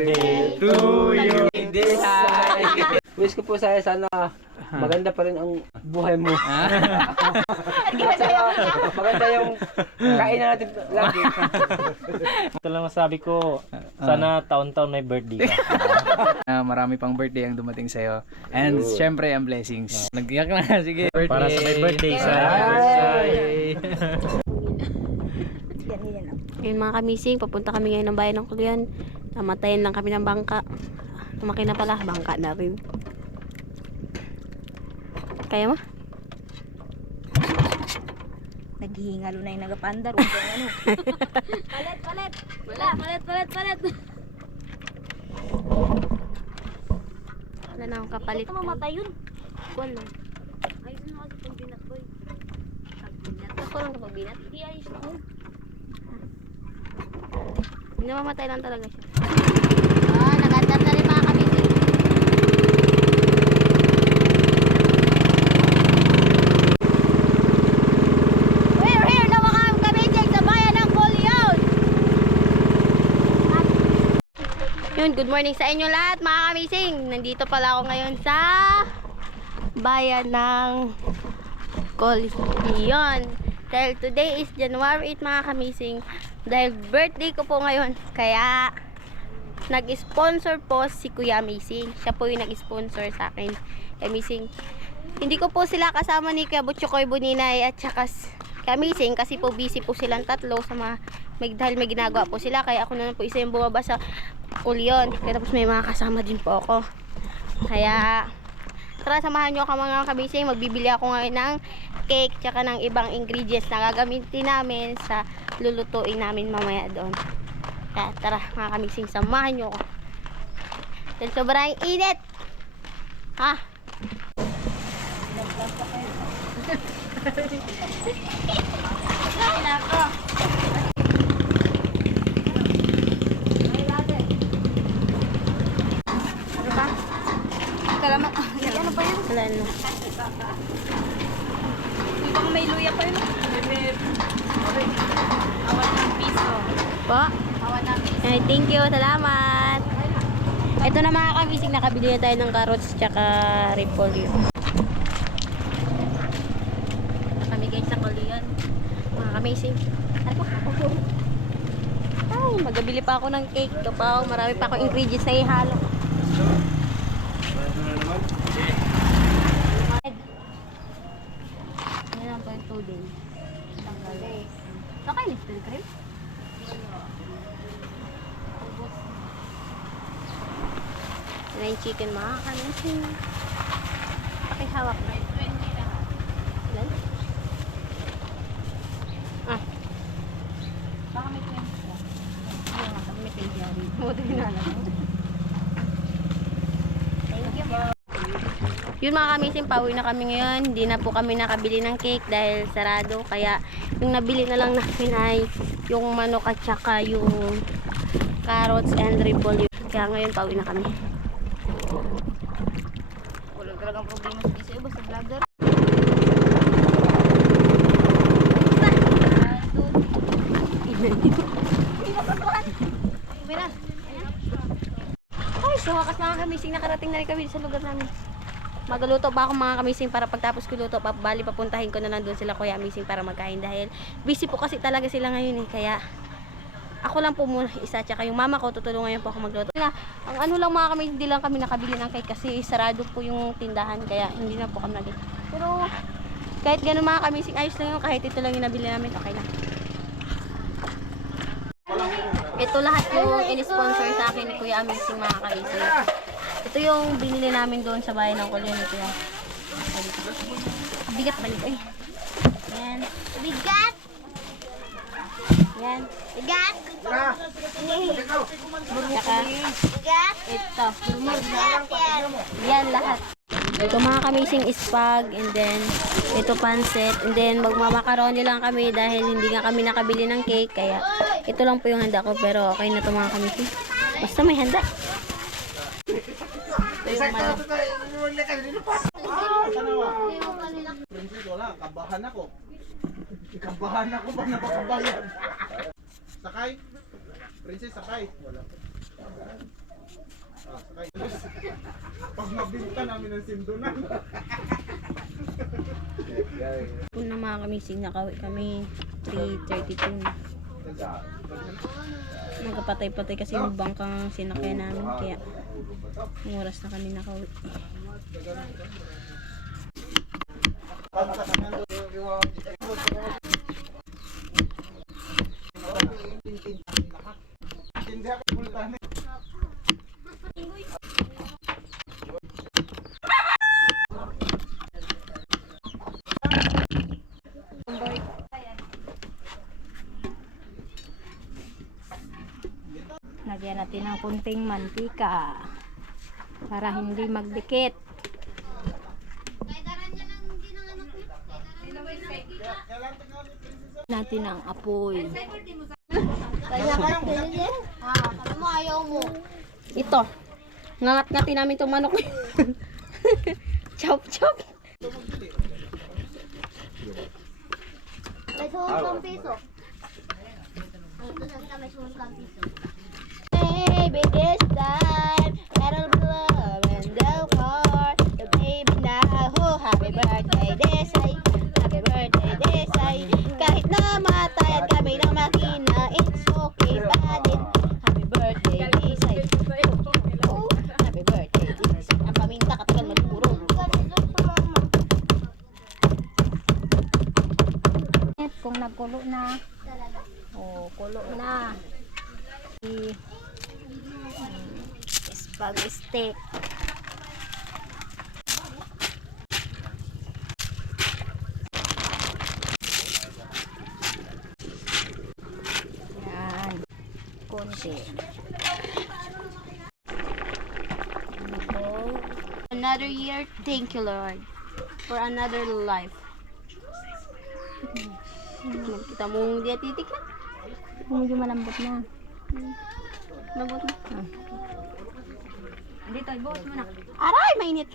birthday to you. Wish ko po sa'yo sana maganda pa rin ang buhay mo. Saka maganda yung kainan natin lagi. Ito lang masabi ko, sana taon-taon may birthday ka. Marami pang birthday ang dumating sa'yo. And syempre ang blessings. Nag-iyak na, sige. Birthday. Para sa may birthday sa Ngayon mga kamising, papunta kami ngayon ng bayan ng Kulian. Namatayin lang kami ng bangka. Lumaki na pala, bangka na rin. Kaya mo? Naghihingalo na yung nagapandar. Ano? Palit! Palit! Wala na akong kapalit. Ito mamatay yun. Wala. Ayos na kasi pag binat ko eh. Pag binat. Ako lang kapag binat. Hindi ayos na ko. Namamatay lang talaga siya. Nagandam na rin mga kamising. We're here na mga kamising sa bayan ng Kulian. Yun, good morning sa inyo lahat mga kamising. Nandito pala ako ngayon sa bayan ng Kulian. Dahil today is January 8 mga kamising. Dahil birthday ko po ngayon. Kaya nag-sponsor po si Kuya Amazing. Siya po yung nag-sponsor sa akin. Amazing. Hindi ko po sila kasama ni Kuya Butchokoy Buninay at saka Kuya Amazing kasi po busy po silang tatlo sa dahil may ginagawa po sila. Kaya ako na po isa yung bumaba sa Kulian. Kaya tapos may mga kasama din po ako. Kaya tara samahan nyo ako mga kabising. Magbibili ako ngayon ng cake tsaka ng ibang ingredients na gagamitin namin sa lulutuin namin mamaya doon. Kaya tara mga kabising, samahan nyo ako. Dahil sobrang init. Ha? Ano ba? Kalaman. Ano pa yun? Wala na. Baka may luya pa yun. Awat ng piso. Po? Awat ng piso. Ay, thank you. Salamat. Ito na mga kabising, nakabili na tayo ng carrots tsaka repolyo. Kami guys sa Kulian. Mga kabising. Ano po? Ay, magabili pa ako ng cake. Ito pa ako. Marami pa akong ingredients na ihalo. Yan lang po yung tubig. Ito kayo, little cream? Yan yung chicken mga kamising. Pakihawak na. Ilan? Ah. Baka may 20 po. May 20 yan. Buti ginala ko. Thank you po. Yun mga kamising, pauwi na kami ngayon. Hindi na po kami nakabili ng cake dahil sarado. Kaya yung nabili na lang namin ay yung manok at saka yung carrots and repolyo. Kaya ngayon pauwi na kami. Wala talagang problema sa piso. Basta vlogger. Ay, so wakas mga kamising, nakarating na rin kami sa lugar namin. Magluto pa ako mga kamising para pagtapos ko luto, bali papuntahin ko na lang doon sila Kuya Amazing para magkain dahil busy po kasi talaga sila ngayon eh. Kaya ako lang po muna isa, tsaka yung mama ko tutulungan po ako magluto. Ang ano lang mga kamising, hindi lang kami nakabili ng cake kasi sarado po yung tindahan kaya hindi na po kami naging. Pero kahit ganun mga kamising, ayos lang yun, kahit ito lang yung nabili namin, okay lang. Ito lahat yung in-sponsor sa akin ni Kuya Amazing mga kamising. Ito yung binili namin doon sa bayan ng Kulian. Ito yung bigat balik. Ay. Yan. Bigat! Yan. Bigat! Tsaka bigat! Ito. Yan lahat. Ito mga kamising spag and then ito pansit and then magmamakaroni lang kami dahil hindi nga kami nakabili ng cake kaya ito lang po yung handa ko pero okay na ito mga kamising. Basta may handa. Kabahan ako. Kabahan ako ba na makabayan? Sakay? Princess, sakay? Wala. Pag mabinta namin ang sindunan. Kung na mga kamising, nakauwi kami 3:32 na. Nagkapatay-patay kasi yung bangkang sinakyan namin, kaya ang oras na kami nakauwi. Lagyan natin ng kunting mantika para hindi magdikit. Natin ang apoy. Ano mo, ayaw mo. Ito. Ngangat-ngatin namin itong manok. Chop chop. May suhod kang piso. Ito sa may suhod kang piso. Baby, this time, that'll be love and the heart. The baby now, oh, happy birthday, Desay. Happy birthday, Desay. Kahit namatayan kami ng makina, it's okay, badin. Happy birthday, Desay. Oh, happy birthday, Desay. Ang paminta, katagal magpuro. Kung nagkulo na. Oh, kulo na. Spag steak. Yan. Konti. Another year, thank you, Lord, for another life. Kita mong diabetic na. Medyo malambot na. Lambot na. Dito, ibuhos mo na. Aray, mainit.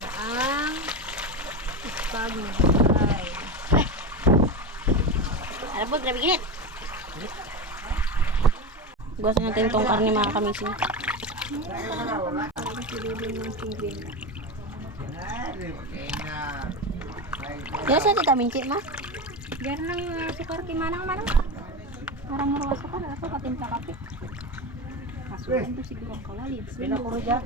Ang spag na. Ano po, grabe ginit. Gusto natin itong karne mga kamising. Yan sa tita Minchi, ma? Diyan ng sukar kay manang-manang. Parang mura sukar. Ako katinta kape. Kasukan to siguro ang kalalid. Pinakuro dyan.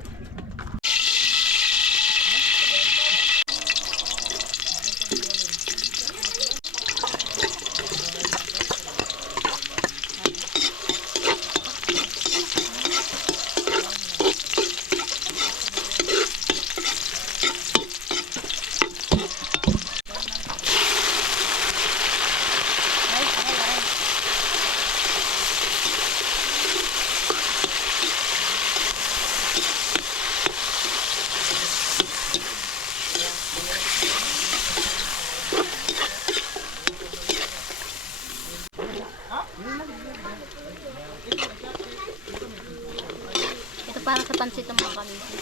Ito para sa pansit ng mga kamising.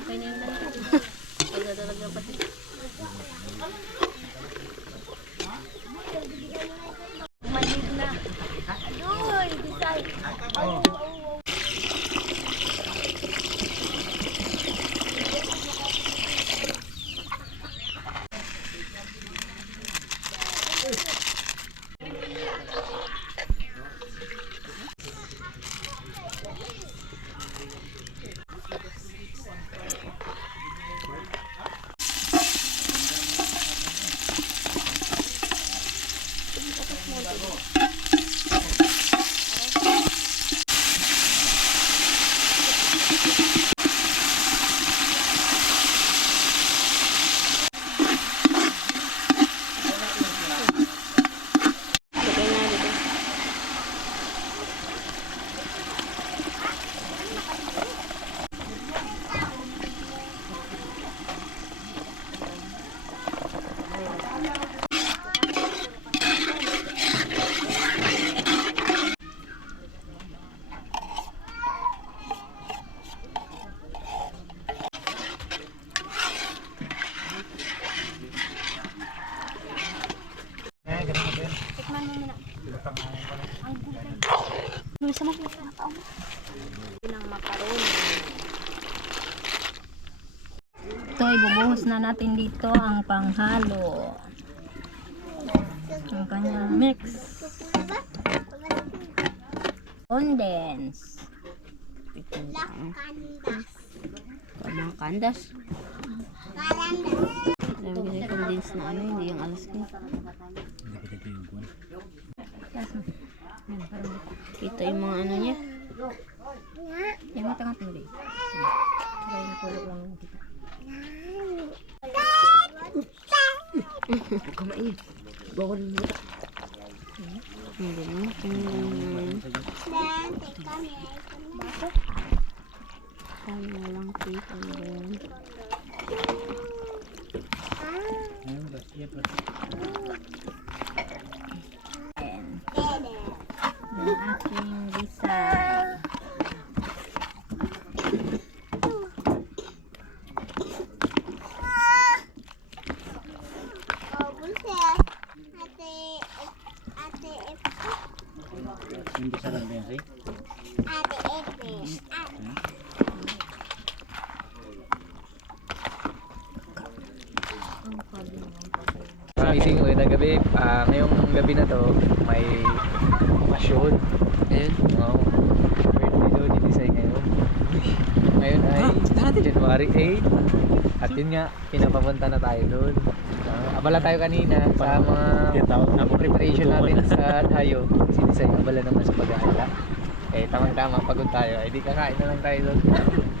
Okay na yun lang. Pagdadalag ng pansit. Manid na. Adoy, bisay. mo muna. Ang gulay. Nung sa mga tao. Ng macaroni. Ito, ibubuhos na natin dito ang panghalo. Ang kanyang mix. Condense. Mga kandas. Nabigay condense na ano, hindi yung alas ko. Ito yung mga ano niya. Yan mo tanga tuloy. Try na tulog lang kita. Kumain. Bawal mo. Hindi mo. Kaya lang tita doon. Ang aking design. Amazing uwi na gabi. Ngayong gabi na to, may pasyon. Ayun. Wow. Birthday daw ni Tisay ngayon. Ngayon ay January 8. At yun nga, pinapapunta na tayo doon. Abala tayo kanina sa mga preparation natin sa tayo. Si Tisay abala naman sa paghahanda. Eh, tamang-tama pagod tayo. Eh, di kakain na lang tayo doon.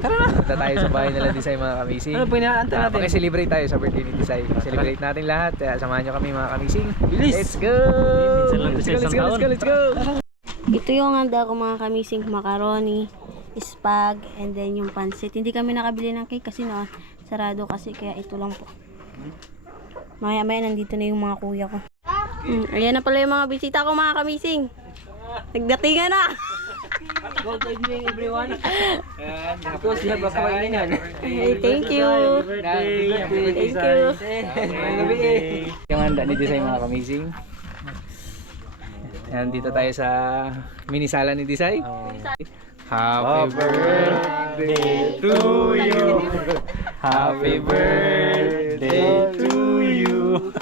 Tara na! Punta tayo sa bahay nila Tisay mga kamising. Ano pinaanta natin? Paki-celebrate tayo sa birthday ni Tisay. Celebrate natin lahat. Kaya samahan nyo kami mga kamising. Bilis! Let's go! Let's go! Ito yung handa ko mga kamising, macaroni, spag, and then yung pansit. Hindi kami nakabili ng cake kasi no, sarado kasi kaya ito lang po. Maya-maya nandito na yung mga kuya ko. Ayan na pala yung mga bisita ko mga kamising. Nagdatingan na! Good evening everyone. Because you have a kainan. Hey, thank you! Thank you! Yung handa ni Tisay mga kamising. Nandito tayo sa mini sala ni Tisay. Happy birthday to you. Happy birthday to you.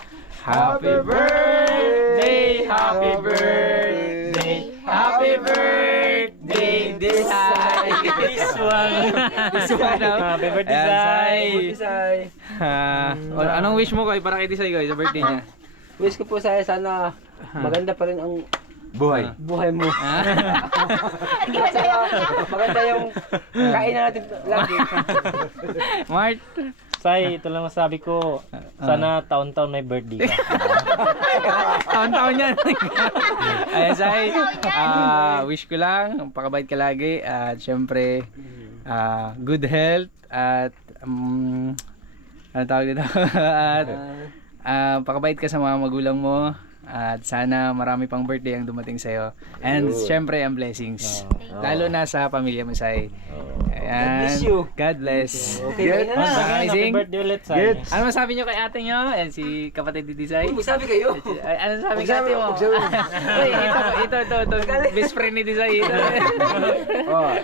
Happy birthday, happy birthday, happy birthday, Tisay. This one. Happy birthday, Tisay. Anong wish mo kay para kay Tisay ko sa birthday niya? Wish ko po sana maganda pa rin ang buhay mo. Maganda yung kainan natin lagi. Mart. Say, ito lang masabi ko. Sana taon-taon may birthday ka. Taon-taon yan. Ayan, Say. Wish ko lang, pakabait ka lagi. At syempre, good health. At, ano tawag dito? At, pakabait ka sa mga magulang mo. At sana marami pang birthday ang dumating sa'yo. And syempre, ang blessings. Lalo na sa pamilya mo, Say. Ayan. God bless you. God bless. Okay, Happy birthday ulit, Say. Ano masabi nyo kay ate nyo? Ayan, si kapatid ni Tisay. Sabi kayo. Ano sabi kay ate mo? Uy, ito. Best friend ni Tisay. Oh.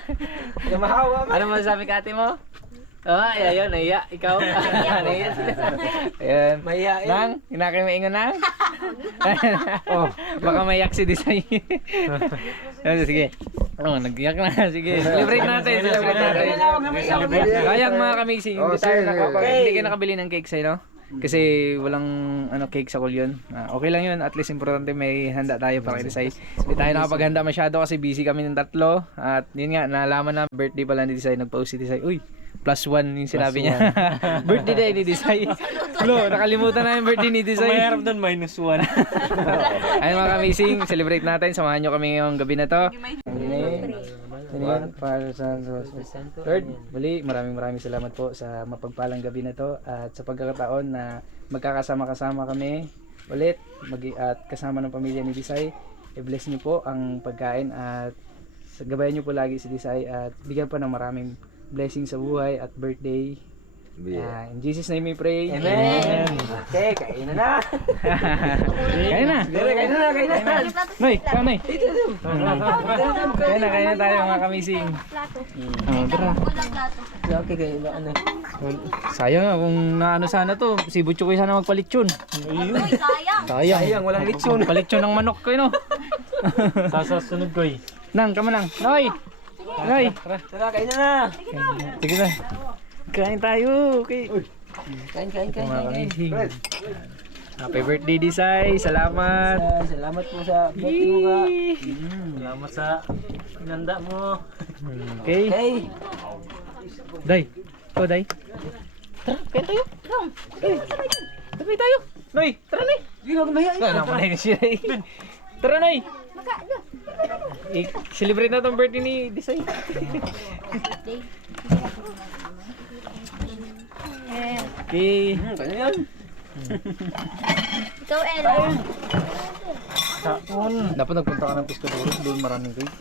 Mahawa. Ano masasabi kay ate mo? Ayan, naiya. Ikaw? Ayan. Mahihain. Nang, hinakay mo ingon nang? Baka mayak si Tisay. Sige. Nag-iyak na. Sige, celebrate natin. Kayang mga kamising, hindi kayo nakabili ng cake sa'yo, no? Kasi walang cake sa kulyon. Okay lang yun. At least importante may handa tayo para kay Tisay. Hindi tayo nakapaghanda masyado kasi busy kami ng tatlo. At yun nga, nalaman na birthday pala ni Tisay. Nag-post si Tisay. Uy, +1 yung sinabi niya. Birthday day ni Tisay. Lo, nakalimutan na yung birthday ni Tisay. Kung mayroon doon, -1. Ayun mga kamising, celebrate natin. Samahan nyo kami ngayong gabi na to. Para sa Lord, muli maraming salamat po sa mapagpalang gabi na to at sa pagkakataon na magkakasama-kasama kami ulit at kasama ng pamilya ni Tisay. I-bless niyo po ang pagkain at gabayan niyo po lagi si Tisay at bigyan pa ng maraming blessing sa buhay at birthday. In Jesus name we pray. Amen. Okay, kainan na. Kain na. Kainan na. kain na. Noy, kanay. Kain na tayo mga kamising. Tara. Okay kayo ba ano? Sayang nga kung naano sana to, si Butcho ko sana magpalitsyon. Sayang. Sayang, walang lechon. Palitsyon ng manok ko no. Sa sunod ko eh. Nang, kama nang. Noy. Noy. Tara, kain na. Sige na. Kain tayo. Okay. Kain. Mga kamising. Happy birthday, Disay. Salamat. Salamat po sa birthday mo ka. Salamat sa inanda mo. Okay. Okay. Day. Ikaw, Day. Tara, kain tayo. Sabay tayo. Noy, tara, Noy. Hindi na kumaya. Ano mo na yun siya eh. Tara, Noy. I-celebrate na tong birthday ni Disay. Okay. Kain na yan. Ikaw, Ella. Dapat nagpunta ka ng Piscador. Doon maraming cake.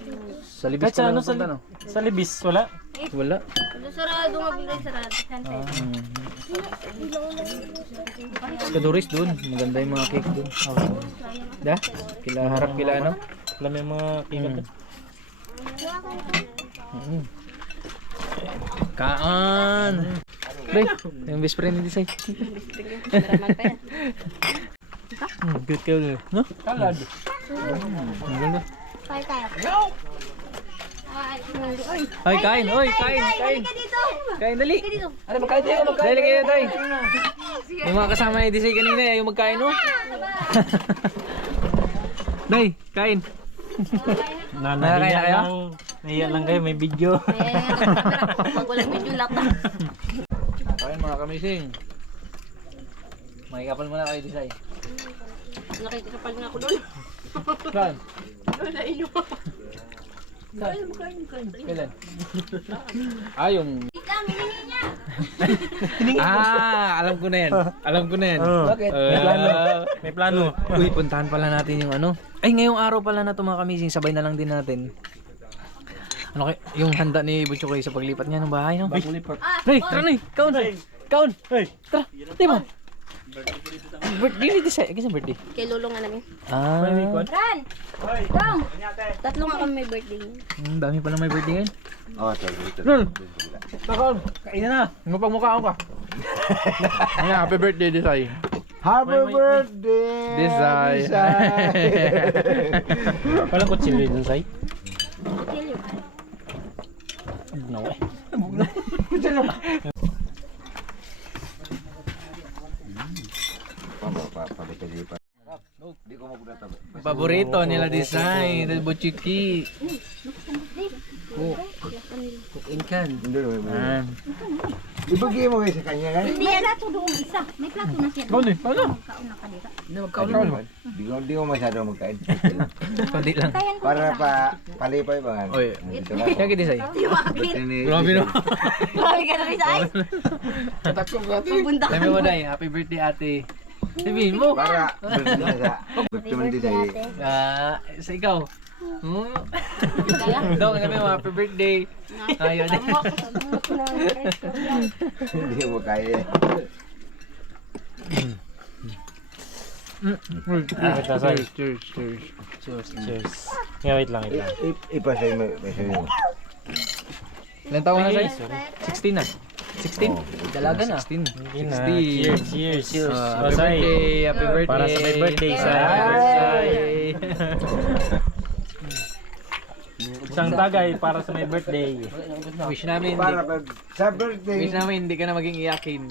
Sa libis Kahit sa ka ano, lang punta, no? sa libis, wala. Wala. Sarado nga bigay sarado. Piscadoris doon. Maganda yung mga cake doon. Da? Kila harap kila ano? Alam mo yung mga kikat. Kaan! Day, yung best friend ni Disay. Maraman pa yan. Good kayo doon. No? Kalad. Ang ganda. Kaya tayo. Ay, kain! Oy, kain! Kain! Kain, dali! Ano, magkain tayo, magkain. Dali kayo, Day! Yung mga kasama ni Disay kanina, yung magkain, no? Day, kain! Nakakain na kayo? Nahiya lang kayo, may video. Pag walang video laptop. Kain mga kamising. Makikapal muna kayo, Disay. Nakikipal na ako doon. Kain! Wala inyo. Kailan? Ah, yung... Ika, minini niya. alam ko na yan. Alam ko na yan. Bakit? May plano. Uy, puntahan pala natin yung ano. Ay, ngayong araw pala na ito mga kamising. Sabay na lang din natin. Ano kay yung handa ni Butcho kayo sa paglipat niya ng bahay, no? Hey, tara na! Kaun! Kaun! Tara! Di ba? Birthday ni Disay. Kasi birthday. Kay Lolo nga namin. Ah, Ran! Dong! Tatlo nga kami may birthday. dami pala may birthday ngayon. Oh, sorry. Lol! Kaun! Kain na! Ngupang-mukha ka. Ayan, happy birthday, Disay. Happy birthday! Disay. Walang kutsilyo dun, Say. No way. Paborito nila Disay. Butchiki. Cook-in can. Ah. Ibigay mo kayo sa kanya kan? Hindi yan nato doon isa. May plato na siya. Kaun eh. Ano? Kaon na kanila. Di ko masyado magkain. Kundi lang. Para palipay ba nga? Oy. Dito lang. Kaya Disay. Ini- Grabe no. Grabe ka na rin sa ice. Pupunta ka. Sabi mo Day, happy birthday ate. Sabihin mo. Para birthday sa birthday mo din sa'yo. Sa ikaw. Dong, sabi mo happy birthday. Ayun. Hindi mo kaya. Wait lang, Say. Cheers. Cheers. Yeah, wait lang, wait lang. Ipasay mo. Ipasay mo. Ilan taon na Say? 16 na. 16? Dalaga na. 16. Yun na. 16. Cheers. Cheers. Happy Oh, Say. birthday. Happy birthday. Para sa may birthday, Say. Happy birthday. Isang tagay para sa may birthday. Wish namin, Para hindi, pag sa birthday. wish namin hindi ka na maging iyakin.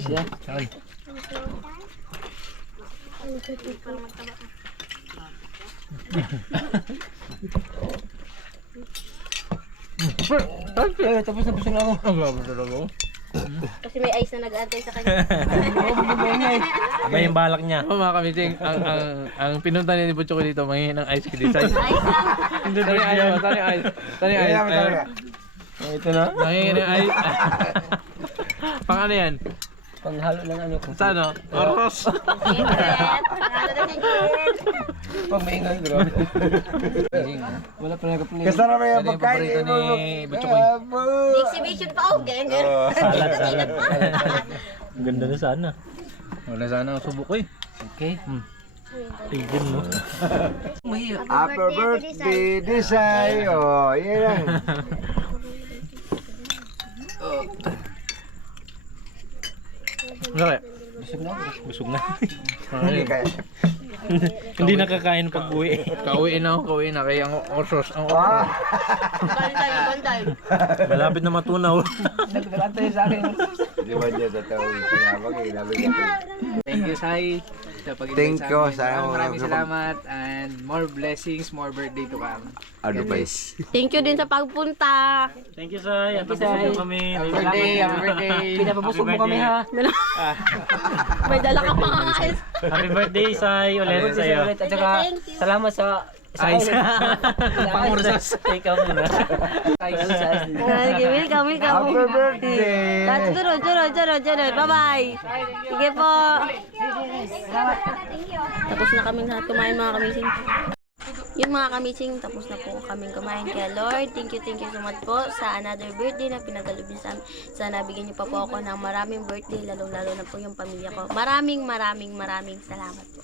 Siya. Tapos na busog na ako. Ang grabe talaga. Kasi may ice na nag-aantay sa kanya. Abay yung balak niya. Oh, mga kamiting, ang pinunta ni Butcho ko dito, mangingin ng ice cream design. Ice lang. Tani ice, tani ice. Tani ice. Kaya mo talaga. Ito na. Mangingin ng ice. Pang ano yan? Panghalo ng ano ko. Sa ano? Oros. Pag maingay, grabe. Wala pa nag-play. Kasama Ano yung paborito ni Butchokoy? Exhibition pa ako, ganyan. Salad. Ang ganda na sana. Wala sana subok ko eh. Okay. Tigil mo. Happy birthday, Desai. Oh, yan. Okay. Busog na. Hindi kaya. Hindi nakakain pag uwi. Kauwiin na. Kaya ang osos. Ah, Malapit na matunaw. Nagkalantay sa akin. di ba dyan sa tao yung sinabag eh. Thank you, Sai. Sa pag-invite Thank you, Sai. Maraming salamat and more blessings, more birthday to come. Advice. Thank you din sa pagpunta. Thank you, Sai. Napabusog kami. Happy birthday. Pinapabusog mo kami ha. May dala ka pa guys. Happy birthday, Sai. Ulit sa'yo. At saka, salamat sa Pangursas. Ikaw muna. Welcome. Happy birthday. Juro. Bye-bye. Sige po. Tapos na kaming lahat kumain mga kamising. Yung mga kamising, tapos na po kaming kumain. Kaya Lord, thank you so much po sa another birthday na pinagalob niyo sa amin. Sana bigyan niyo pa po ako ng maraming birthday, lalong-lalo na po yung pamilya ko. Maraming salamat po.